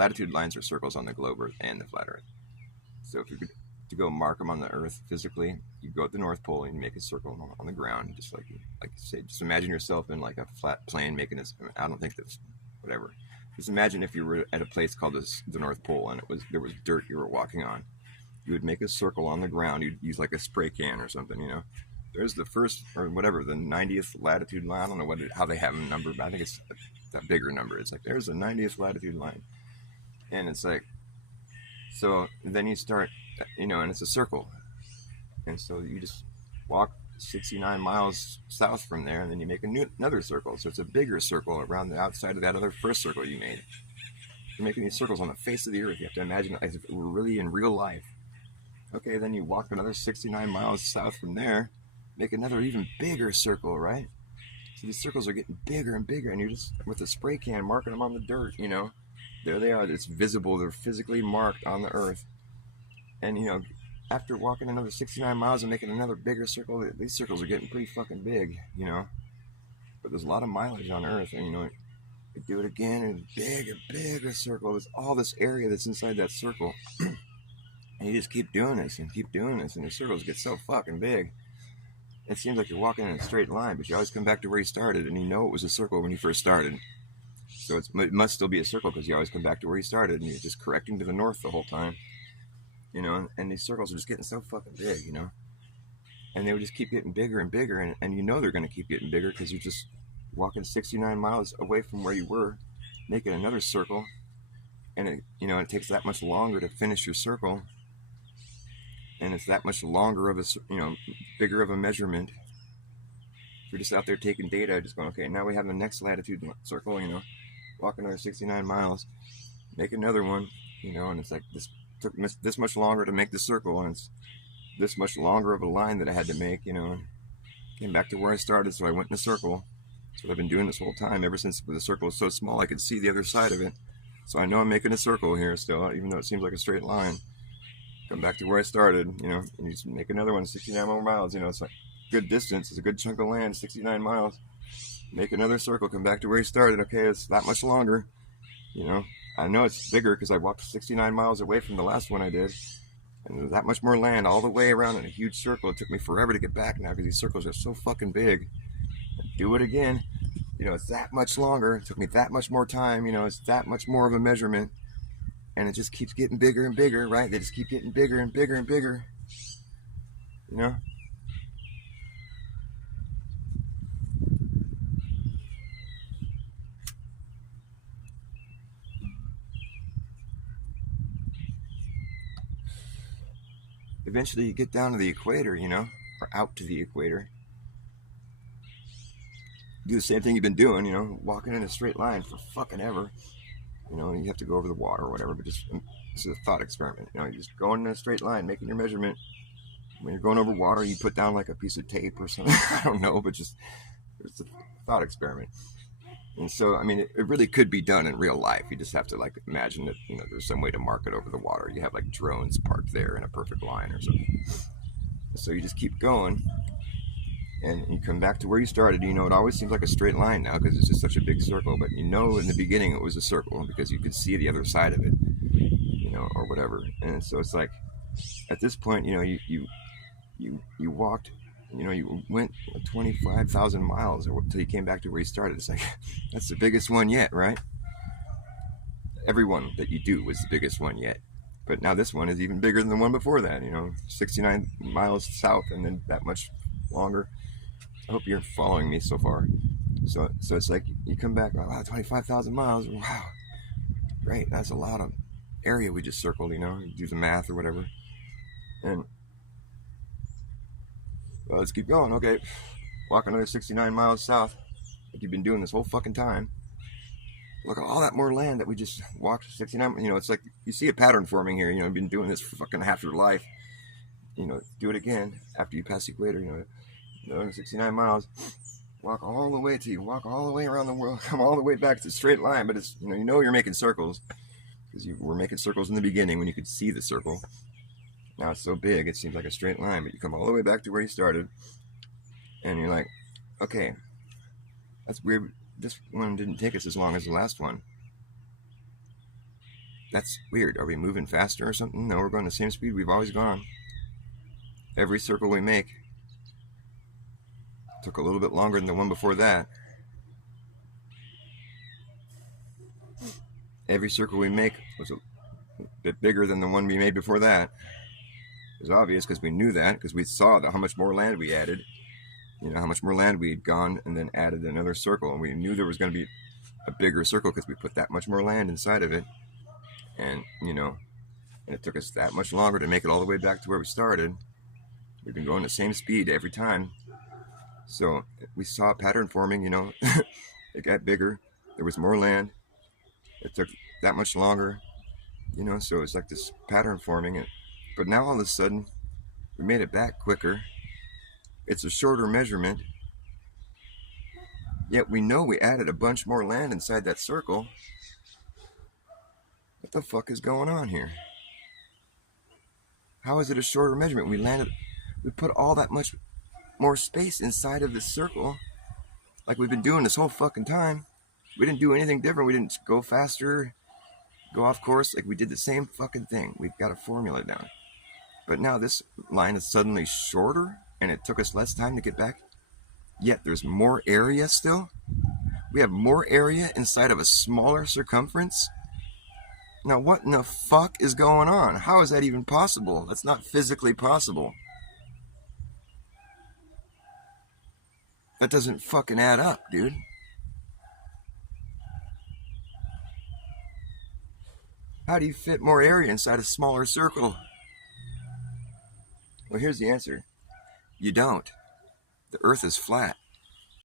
latitude lines are circles on the globe Earth and the flat Earth. So if you could to go mark them on the Earth physically, you go at the North Pole and you make a circle on the ground, just like say, just imagine yourself in like a flat plane making this. I don't think that's whatever. Just imagine if you were at a place called the North Pole and there was dirt you were walking on. You would make a circle on the ground. You'd use like a spray can or something, you know. There's the first or whatever the 90th latitude line. I don't know how they have them numbered, but I think it's a bigger number. It's like there's the 90th latitude line, and it's like so. Then you start, you know, and it's a circle, and so you just walk 69 miles south from there, and then you make another circle. So it's a bigger circle around the outside of that other first circle you made. You're making these circles on the face of the Earth. You have to imagine it as if it were really in real life. Okay, then you walk another 69 miles south from there, make another even bigger circle, right? So these circles are getting bigger and bigger, and you're just with a spray can marking them on the dirt, you know. There they are. It's visible. They're physically marked on the Earth. And, you know, after walking another 69 miles and making another bigger circle, these circles are getting pretty fucking big, you know. But there's a lot of mileage on Earth, and, you know, you do it again, and bigger, bigger circle. There's all this area that's inside that circle. And you just keep doing this and keep doing this, and the circles get so fucking big. It seems like you're walking in a straight line, but you always come back to where you started, and you know it was a circle when you first started. So it must still be a circle because you always come back to where you started, and you're just correcting to the north the whole time. You know, and these circles are just getting so fucking big, you know. And they would just keep getting bigger and bigger, and you know they're going to keep getting bigger because you're just walking 69 miles away from where you were, making another circle, and it takes that much longer to finish your circle. And it's that much longer of a, bigger of a measurement. You're just out there taking data, just going, okay, now we have the next latitude circle, you know, walk another 69 miles, make another one, you know, and it's like this took this much longer to make the circle, and it's this much longer of a line that I had to make, you know, and came back to where I started, so I went in a circle. That's what I've been doing this whole time, ever since the circle was so small I could see the other side of it. So I know I'm making a circle here still, even though it seems like a straight line. Come back to where I started, you know, and you just make another one, 69 more miles, you know, it's like good distance, it's a good chunk of land, 69 miles. Make another circle, come back to where you started, okay, it's that much longer, you know. I know it's bigger because I walked 69 miles away from the last one I did, and there's that much more land all the way around in a huge circle. It took me forever to get back now because these circles are so fucking big. Do it again, you know, it's that much longer, it took me that much more time, you know, it's that much more of a measurement. And it just keeps getting bigger and bigger, right? They just keep getting bigger and bigger and bigger, you know? Eventually you get down to the equator, you know, or out to the equator. Do the same thing you've been doing, you know, walking in a straight line for fucking ever. You know, you have to go over the water or whatever, but just, this is a thought experiment. You know, you just going in a straight line, making your measurement. When you're going over water, you put down like a piece of tape or something. I don't know, but just, it's a thought experiment. And so, I mean, it really could be done in real life. You just have to like imagine that, you know, there's some way to mark it over the water. You have like drones parked there in a perfect line or something. So you just keep going, and you come back to where you started. You know, it always seems like a straight line now because it's just such a big circle, but you know in the beginning it was a circle because you could see the other side of it, you know, or whatever. And so it's like, at this point, you know, you walked, you know, you went 25,000 miles until you came back to where you started. It's like, that's the biggest one yet, right? Every one that you do was the biggest one yet. But now this one is even bigger than the one before that, you know, 69 miles south and then that much longer. I hope you're following me so far. So it's like you come back, wow, 25,000 miles. Wow, great. That's a lot of area we just circled, you know, you do the math or whatever. And well, let's keep going. Okay, walk another 69 miles south, like you've been doing this whole fucking time. Look at all that more land that we just walked 69. You know, it's like you see a pattern forming here. You know, I've been doing this for fucking half your life. You know, do it again after you pass the equator. You know, 69 miles. Walk all the way to you. Walk all the way around the world. Come all the way back to a straight line. But it's, you know you're making circles because you were making circles in the beginning when you could see the circle. Now it's so big it seems like a straight line, but you come all the way back to where you started, and you're like, okay, that's weird. This one didn't take us as long as the last one. That's weird. Are we moving faster or something? No, we're going the same speed we've always gone. Every circle we make took a little bit longer than the one before that. Every circle we make was a bit bigger than the one we made before that. It was obvious because we knew that, because we saw how much more land we added. You know, how much more land we'd gone and then added another circle. And we knew there was going to be a bigger circle because we put that much more land inside of it. And, you know, and it took us that much longer to make it all the way back to where we started. We've been going the same speed every time. So we saw a pattern forming, you know. It got bigger. There was more land. It took that much longer, you know, so it's like this pattern forming. But now all of a sudden, we made it back quicker. It's a shorter measurement. Yet we know we added a bunch more land inside that circle. What the fuck is going on here? How is it a shorter measurement? We put all that much more space inside of this circle like we've been doing this whole fucking time. We didn't do anything different. We didn't go faster, go off course. Like, we did the same fucking thing. We've got a formula down. But now this line is suddenly shorter and it took us less time to get back. Yet there's more area still. We have more area inside of a smaller circumference. Now what in the fuck is going on? How is that even possible? That's not physically possible. That doesn't fucking add up, dude. How do you fit more area inside a smaller circle? Well, here's the answer. You don't. The Earth is flat.